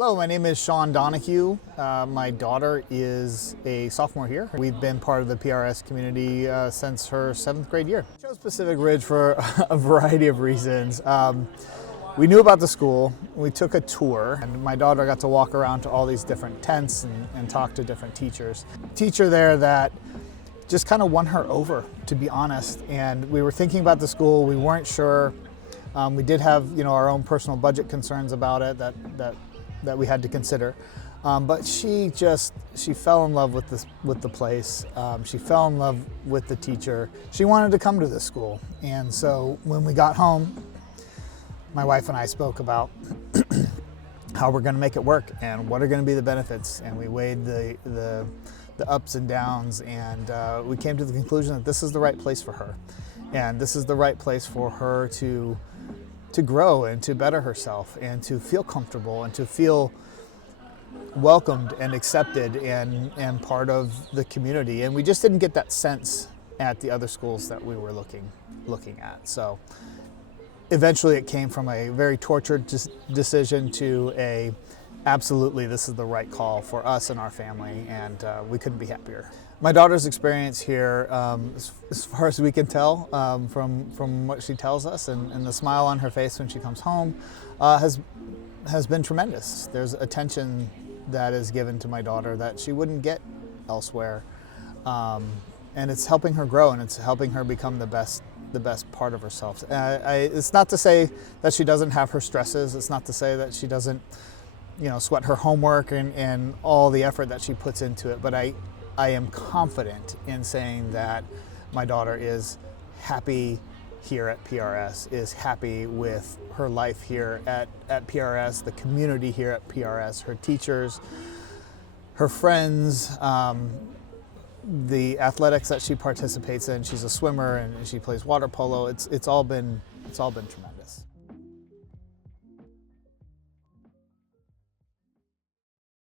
Hello, my name is Sean Donahue. My daughter is a sophomore here. We've been part of the PRS community since her 7th grade year. I chose Pacific Ridge for a variety of reasons. We knew about the school, we took a tour, and my daughter got to walk around to all these different tents and talk to different teachers. Teacher there that just kind of won her over, to be honest. And we were thinking about the school, we weren't sure. We did have, our own personal budget concerns about it that we had to consider. But she fell in love with the place. She fell in love with the teacher. She wanted to come to this school. And so when we got home, my wife and I spoke about how we're gonna make it work and what are gonna be the benefits. And we weighed the ups and downs, and we came to the conclusion that this is the right place for her. And this is the right place for her to grow and to better herself and to feel comfortable and to feel welcomed and accepted and part of the community. And we just didn't get that sense at the other schools that we were looking at. So eventually it came from a very tortured decision to a absolutely this is the right call for us and our family, and we couldn't be happier. My daughter's experience here, as far as we can tell from what she tells us and the smile on her face when she comes home, has been tremendous. There's attention that is given to my daughter that she wouldn't get elsewhere, and it's helping her grow and it's helping her become the best part of herself. It's not to say that she doesn't have her stresses. It's not to say that she doesn't sweat her homework and all the effort that she puts into it, but I am confident in saying that my daughter is happy here at PRS, is happy with her life here at PRS, the community here at PRS, her teachers, her friends, the athletics that she participates in. She's a swimmer and she plays water polo. It's all been tremendous.